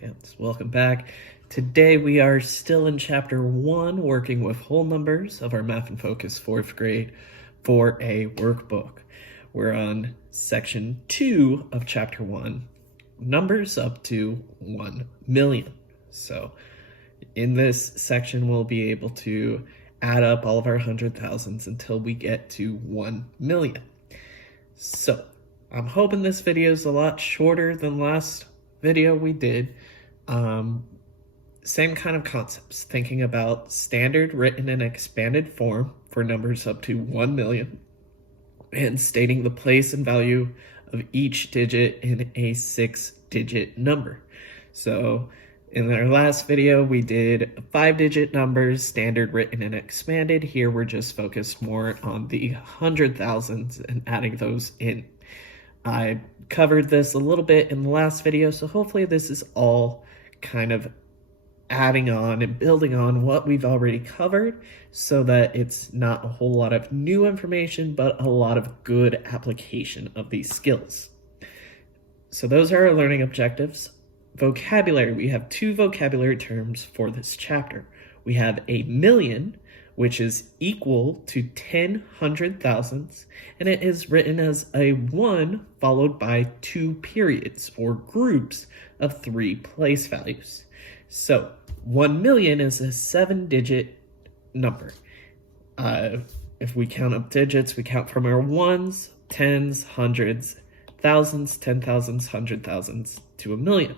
fans, welcome back. Today we are still in chapter 1, working with whole numbers of our Math and Focus 4th grade for a workbook. We're on section 2 of chapter 1, numbers up to 1 million. So in this section we'll be able to add up all of our 100,000s until we get to 1 million. So I'm hoping this video is a lot shorter than last video we did. Same kind of concepts, thinking about standard written and expanded form for numbers up to 1 million and stating the place and value of each digit in a 6-digit number. So in our last video we did 5-digit numbers, standard written and expanded. Here we're just focused more on the 100,000s and adding those in. I covered this a little bit in the last video, so hopefully this is all kind of adding on and building on what we've already covered so that it's not a whole lot of new information, but a lot of good application of these skills. So those are our learning objectives. Vocabulary, we have 2 vocabulary terms for this chapter. We have a million, which is equal to 10 100,000s, and it is written as a 1 followed by 2 periods or groups of 3 place values. So 1 million is a 7-digit number. If we count up digits, we count from our ones, tens, hundreds, thousands, 10,000s, 100,000s to a million.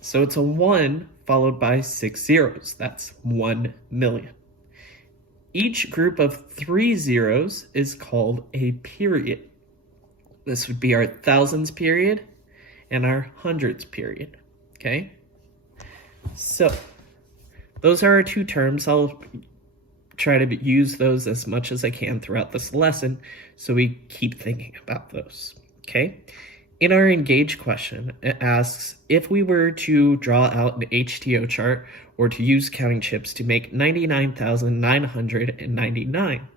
So it's a 1 followed by 6 zeros. That's 1 million. Each group of 3 zeros is called a period. This would be our thousands period and our hundreds period, okay? So those are our 2 terms. I'll try to use those as much as I can throughout this lesson so we keep thinking about those, okay? In our engage question, it asks, if we were to draw out an HTO chart or to use counting chips to make 99,999,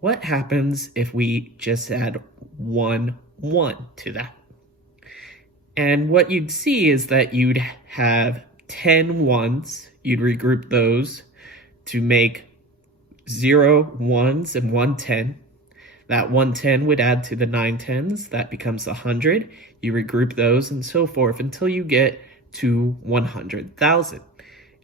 what happens if we just add 1 1 to that? And what you'd see is that you'd have 10 ones, you'd regroup those to make 0 ones and 1 10. That 110 would add to the 9 tens, that becomes 100. You regroup those and so forth until you get to 100,000.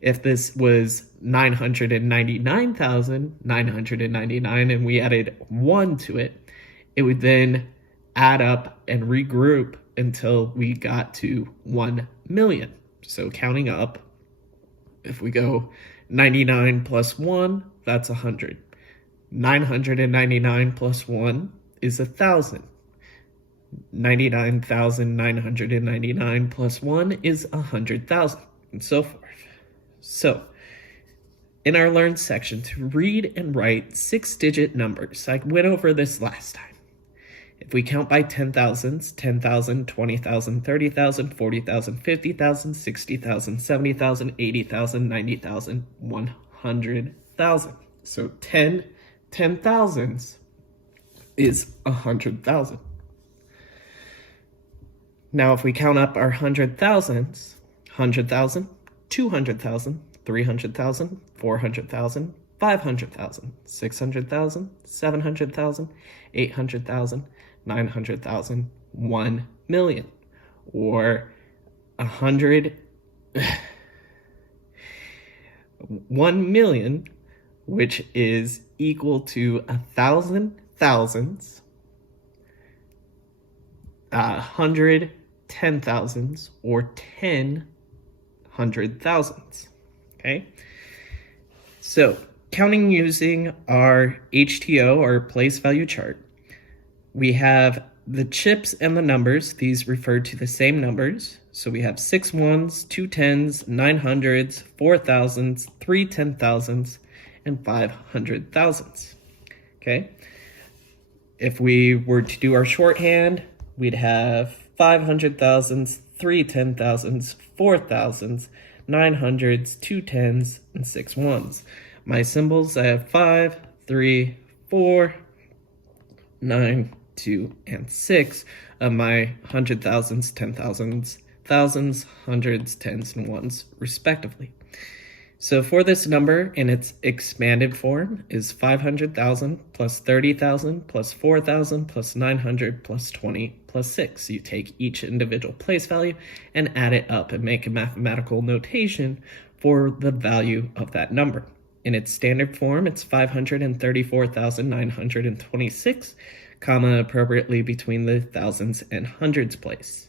If this was 999,999 and we added 1 to it, it would then add up and regroup until we got to 1 million. So counting up, if we go 99 plus 1, that's 100. 999 plus 1 is 1,000. 99,999 plus 1 is 100,000, and so forth. So, in our Learn section, to read and write 6-digit numbers, I went over this last time. If we count by 10,000s, 10,000, 20,000, 30,000, 40,000, 50,000, 60,000, 70,000, 80,000, 90,000, 100,000. So 10 10,000s is 100,000. Now if we count up our 100,000s, 100,000, 200,000, 300,000, 400,000, 500,000, 600,000, 700,000, 800,000, 900,000, 1 million, or 1 million, which is equal to 1,000 thousands, 100 10,000s, or 10 100,000s. Okay, so counting using our HTO, our place value chart, we have the chips and the numbers. These refer to the same numbers. So we have 6 ones, 2 tens, 9 hundreds, 4 thousands, 3 10,000s, and 500,000s. Okay, if we were to do our shorthand, we'd have 500,000s, 3 10,000s, 4 thousands, 9 hundreds, 2 tens, and 6 ones. My symbols, I have 5, 3, 4, 9, 2, and 6 of my 100,000s, 10,000s, thousands, hundreds, tens, and ones, respectively. So for this number in its expanded form is 500,000 plus 30,000 plus 4,000 plus 900 plus 20 plus 6. You take each individual place value and add it up and make a mathematical notation for the value of that number. In its standard form, it's 534,926, comma appropriately between the thousands and hundreds place.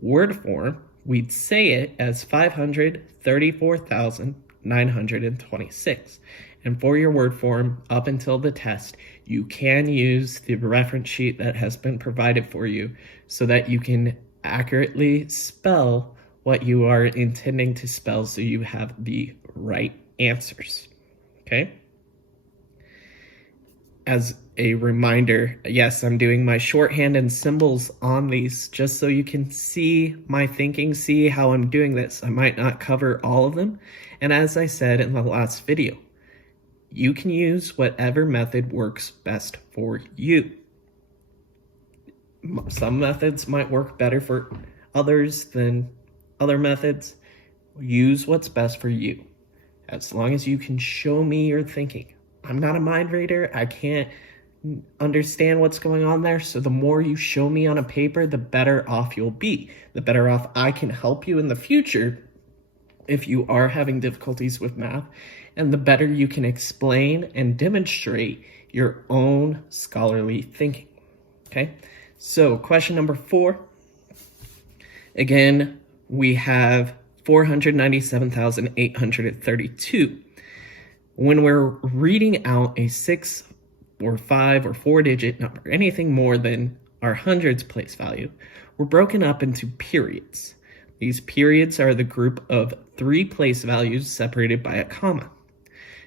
Word form, we'd say it as 534,926. And for your word form, up until the test, you can use the reference sheet that has been provided for you so that you can accurately spell what you are intending to spell so you have the right answers. Okay? As a reminder, yes, I'm doing my shorthand and symbols on these just so you can see my thinking, see how I'm doing this. I might not cover all of them. And as I said in the last video, you can use whatever method works best for you. Some methods might work better for others than other methods. Use what's best for you, as long as you can show me your thinking. I'm not a mind reader. I can't understand what's going on there. So the more you show me on a paper, the better off you'll be. The better off I can help you in the future if you are having difficulties with math, and the better you can explain and demonstrate your own scholarly thinking. Okay, so question number 4. Again, we have 497,832. When we're reading out a 6 or 5 or 4-digit number, anything more than our hundreds place value, we're broken up into periods. These periods are the group of 3 place values separated by a comma.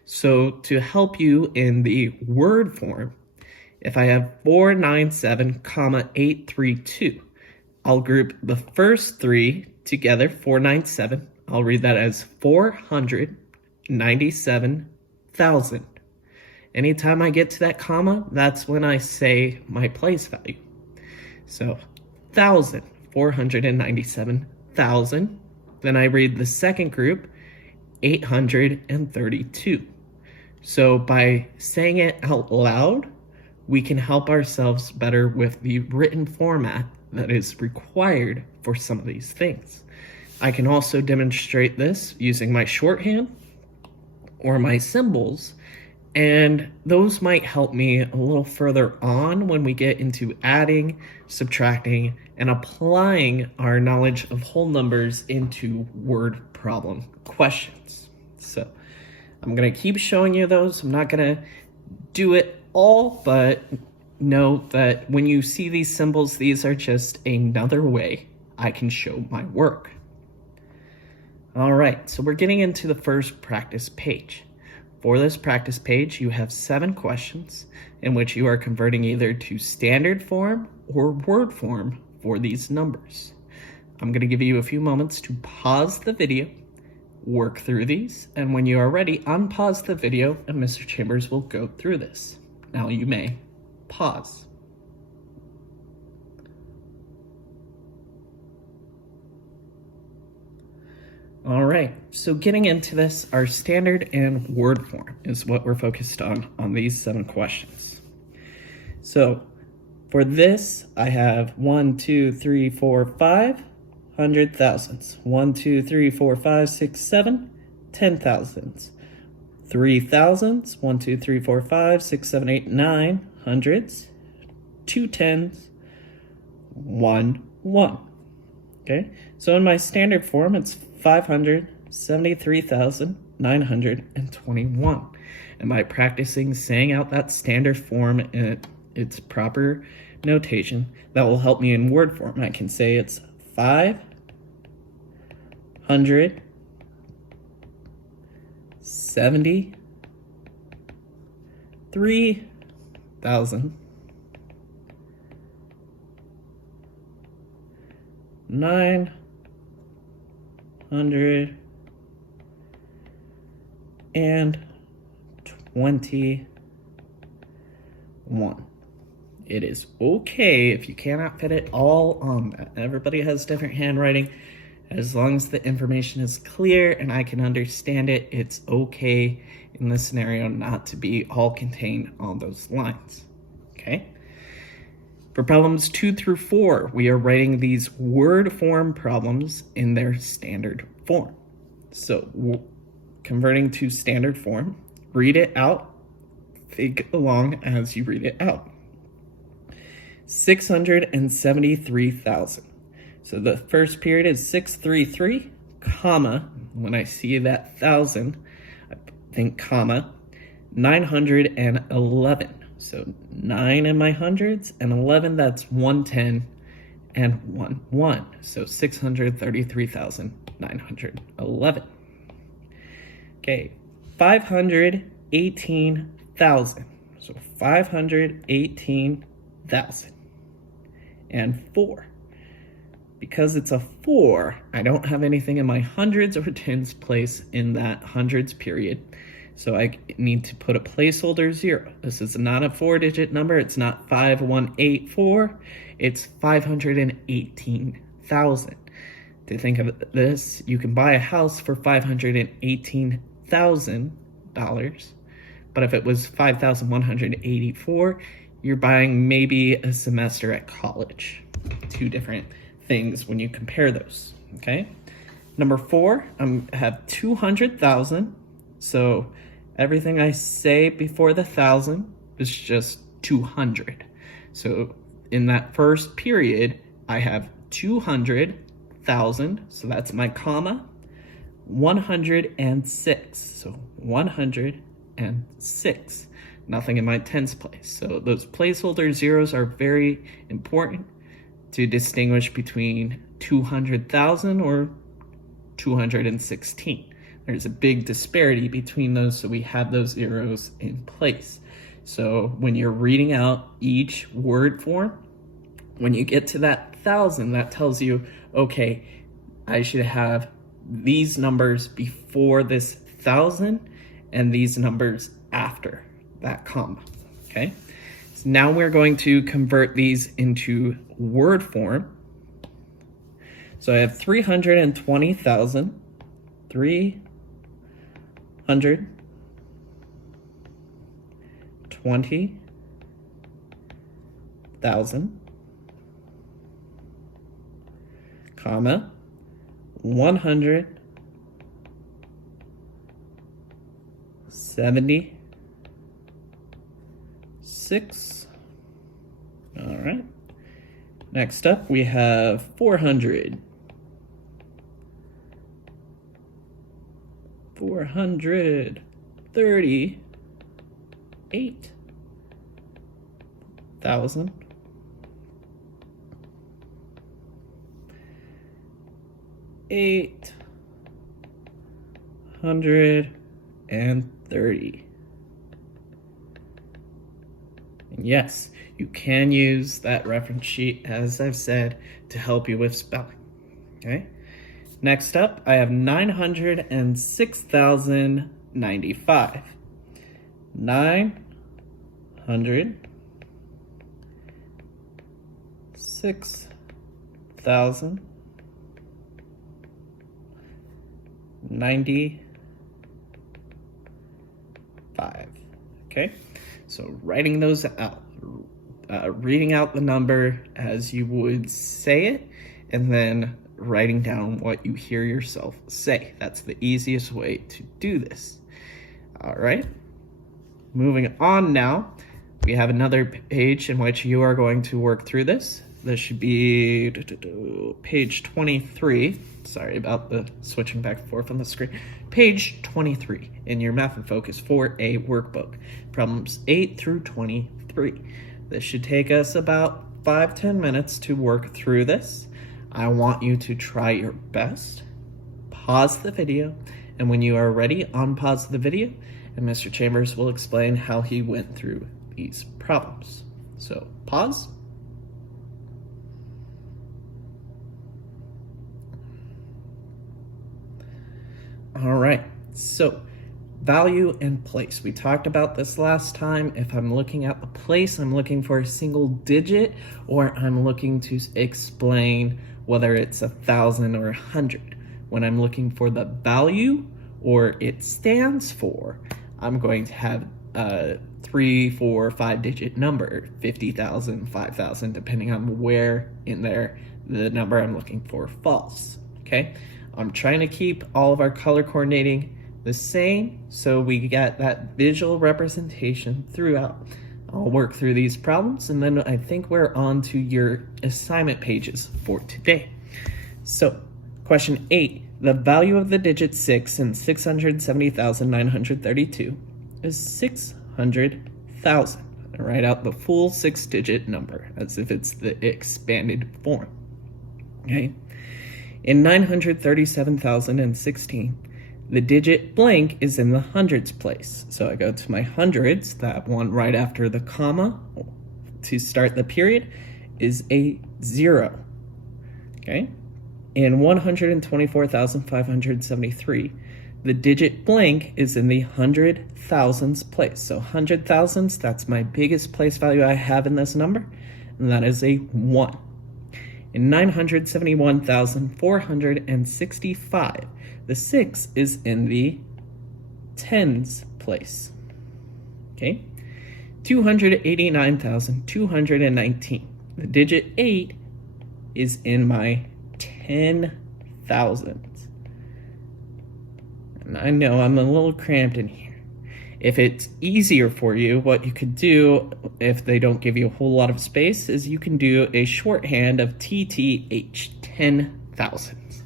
So to help you in the word form, if I have 497,832, I'll group the first 3 together, 497. I'll read that as 497,000. Anytime I get to that comma, that's when I say my place value. So 1,000, 497,000. Then I read the second group, 832. So by saying it out loud, we can help ourselves better with the written format that is required for some of these things. I can also demonstrate this using my shorthand or my symbols, and those might help me a little further on when we get into adding, subtracting, and applying our knowledge of whole numbers into word problem questions. So I'm going to keep showing you those. I'm not going to do it all, but note that when you see these symbols, these are just another way I can show my work. All right, so we're getting into the first practice page. For this practice page, you have 7 questions in which you are converting either to standard form or word form for these numbers. I'm going to give you a few moments to pause the video, work through these, and when you are ready, unpause the video and Mr. Chambers will go through this. Now you may pause. All right, so getting into this, our standard and word form is what we're focused on these 7 questions. So for this, I have 1, 2, 3, 4, 5 hundred thousands. 1, 2, 3, 4, 5, 6, 7 10,000s. 3 thousands. 1, 2, 3, 4, 5, 6, 7, 8, 9 hundreds. 2 tens. 1 1. Okay, so in my standard form, it's 573,921. Am I practicing saying out that standard form in its proper notation? That will help me in word form. I can say it's 573,921. It is okay if you cannot fit it all on that. Everybody has different handwriting. As long as the information is clear and I can understand it, it's okay in this scenario not to be all contained on those lines, okay? For problems 2 through 4, we are writing these word form problems in their standard form. So converting to standard form, read it out, think along as you read it out. 673,000. So the first period is 633, comma, when I see that 1,000, I think comma, 911. So 9 in my hundreds, and 11, that's 110 and 1. So 633,911. Okay, 518,000. So 518,000 and 4. Because it's a 4, I don't have anything in my hundreds or tens place in that hundreds period. So I need to put a placeholder 0. This is not a 4-digit number. It's not 5184. It's 518,000. To think of this, you can buy a house for $518,000. But if it was 5,184, you're buying maybe a semester at college. Two different things when you compare those, okay? Number 4, I have 200,000. So everything I say before the 1,000 is just 200. So in that first period, I have 200,000. So that's my comma. 106. So 106. Nothing in my tens place. So those placeholder zeros are very important to distinguish between 200,000 or 216. There's a big disparity between those, so we have those zeros in place. So when you're reading out each word form, when you get to that 1,000, that tells you, okay, I should have these numbers before this 1,000 and these numbers after that comma, okay? So now we're going to convert these into word form. So I have 320,000, 320,000, comma, 176. All right. Next up, we have 438,000. 830. And yes, you can use that reference sheet, as I've said, to help you with spelling. Okay. Next up, I have 906,095. 906,095. Okay, so writing those out, reading out the number as you would say it, and then writing down what you hear yourself say. That's the easiest way to do this. All right, moving on now, we have another page in which you are going to work through this. This should be page 23. Sorry about the switching back and forth on the screen. Page 23 in your Math and Focus 4A workbook, problems 8 through 23. This should take us about 5-10 minutes to work through this. I want you to try your best. Pause the video, and when you are ready, unpause the video, and Mr. Chambers will explain how he went through these problems. So, pause. All right, so value and place. We talked about this last time. If I'm looking at the place, I'm looking for a single digit, or I'm looking to explain whether it's 1,000 or 100. When I'm looking for the value, or it stands for, I'm going to have a 3, 4, 5-digit number, 50,000, 5,000, depending on where in there the number I'm looking for falls. Okay, I'm trying to keep all of our color coordinating the same so we get that visual representation throughout. I'll work through these problems, and then I think we're on to your assignment pages for today. So question 8, the value of the digit 6 in 670,932 is 600,000. I write out the full 6-digit number as if it's the expanded form. Okay. In 937,016, the digit blank is in the hundreds place. So I go to my hundreds, that one right after the comma to start the period is a 0. Okay. In 124,573, the digit blank is in the hundred thousands place. So hundred thousands, that's my biggest place value I have in this number, and that is a 1. In 971,465, the 6 is in the tens place. Okay, 289,219. The digit 8 is in my 10,000s. And I know I'm a little cramped in here. If it's easier for you, what you could do if they don't give you a whole lot of space is you can do a shorthand of TTH, 10,000s.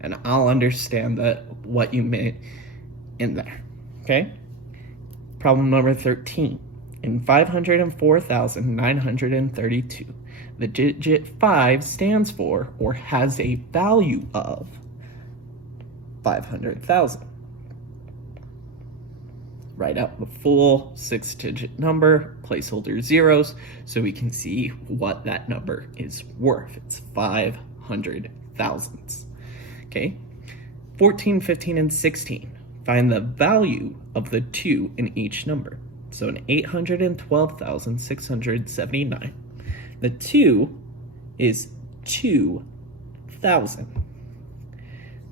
And I'll understand what you meant in there, okay? Problem number 13. In 504,932, the digit 5 stands for or has a value of 500,000. Write out the full 6-digit number, placeholder zeros, so we can see what that number is worth. It's 500,000. Okay, 14, 15, and 16. Find the value of the 2 in each number. So in 812,679, the 2 is 2,000.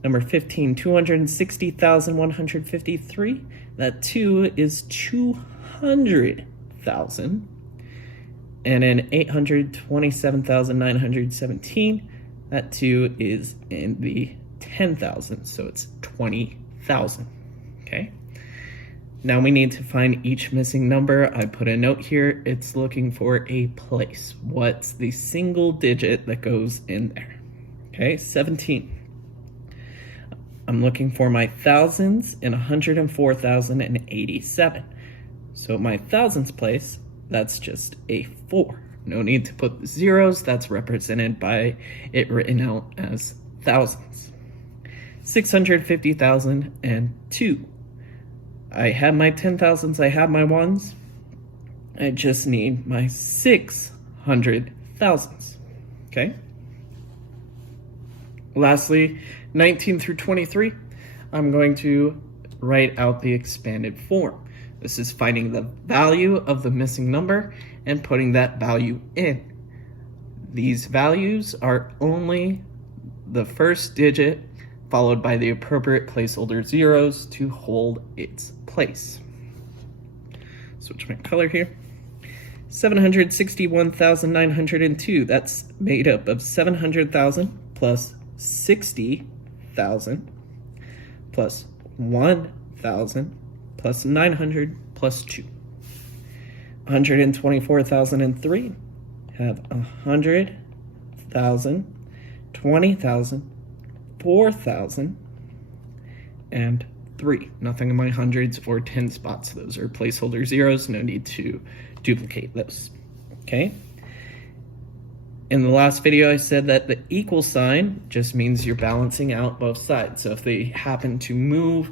Number 15, 260,153. That 2 is 200,000. And in 827,917, that 2 is in the 10,000. So it's 20,000. Okay. Now we need to find each missing number. I put a note here. It's looking for a place. What's the single digit that goes in there? Okay, 17. I'm looking for my thousands in 104,087. So my thousands place, that's just a 4. No need to put the zeros. That's represented by it written out as thousands. 650,002. I have my 10,000s, I have my ones. I just need my 600,000s. Okay? Lastly, 19 through 23, I'm going to write out the expanded form. This is finding the value of the missing number and putting that value in. These values are only the first digit followed by the appropriate placeholder zeros to hold its place. Switch my color here. 761,902, that's made up of 700,000 plus 60,000 plus 1,000 plus 900 plus 2. 124,003 have 100,000, 20,000, 4,000, and 3. Nothing in my hundreds or 10 spots. Those are placeholder zeros. No need to duplicate those. Okay. In the last video, I said that the equal sign just means you're balancing out both sides. So if they happen to move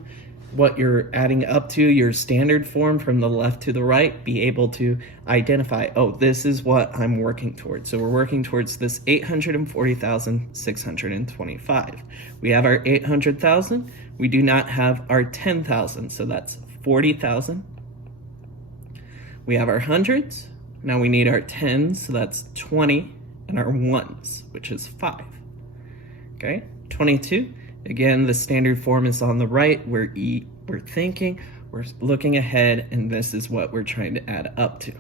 what you're adding up to, your standard form from the left to the right, be able to identify, oh, this is what I'm working towards. So we're working towards this 840,625. We have our 800,000. We do not have our 10,000, so that's 40,000. We have our hundreds. Now we need our tens, so that's 20, and our ones, which is 5. Okay, 22. Again, the standard form is on the right. We're thinking, we're looking ahead, and this is what we're trying to add up to.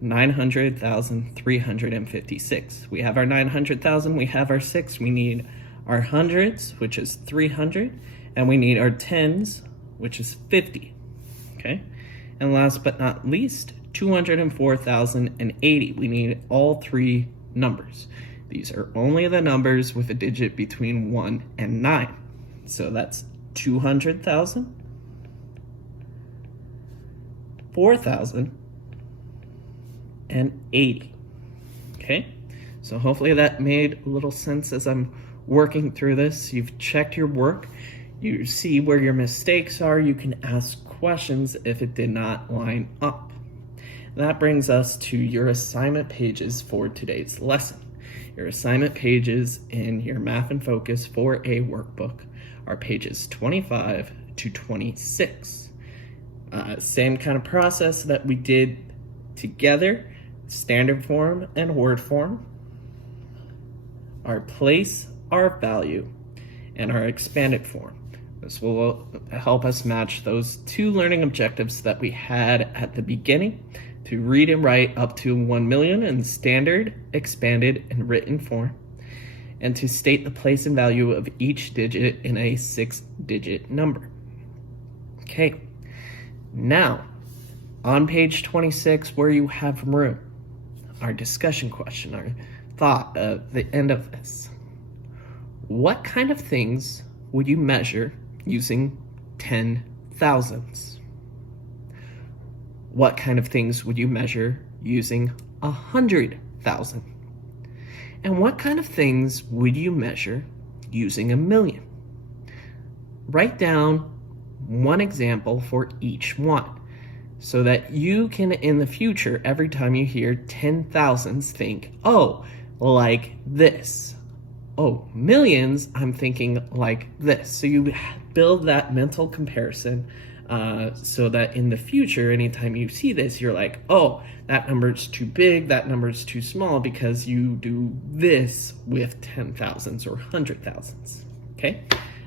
900,356. We have our 900,000, we have our 6, we need our hundreds, which is 300, and we need our tens, which is 50, okay? And last but not least, 204,080. We need all 3 numbers. These are only the numbers with a digit between 1 and 9. So that's 200,000, 4,000, and 80. Okay, so hopefully that made a little sense as I'm working through this. You've checked your work, you see where your mistakes are, you can ask questions if it did not line up. That brings us to your assignment pages for today's lesson. Your assignment pages in your Math and Focus 4A workbook are pages 25 to 26. Same kind of process that we did together, standard form and word form, our place, our value, and our expanded form. This will help us match those 2 learning objectives that we had at the beginning, to read and write up to 1 million in standard, expanded, and written form, and to state the place and value of each digit in a 6-digit number. Okay, now on page 26, where you have room, our discussion question, our thought at the end of this. What kind of things would you measure using 10,000s? What kind of things would you measure using 100,000? And what kind of things would you measure using 1,000,000? Write down one example for each one so that you can, in the future, every time you hear 10,000s, think, oh, like this. Oh, millions, I'm thinking like this. So you build that mental comparison so that in the future, anytime you see this, you're like, oh, that number's too big, that number's too small, because you do this with 10,000s or 100,000s, okay?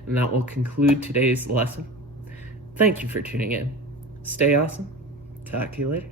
And that will conclude today's lesson. Thank you for tuning in. Stay awesome. Talk to you later.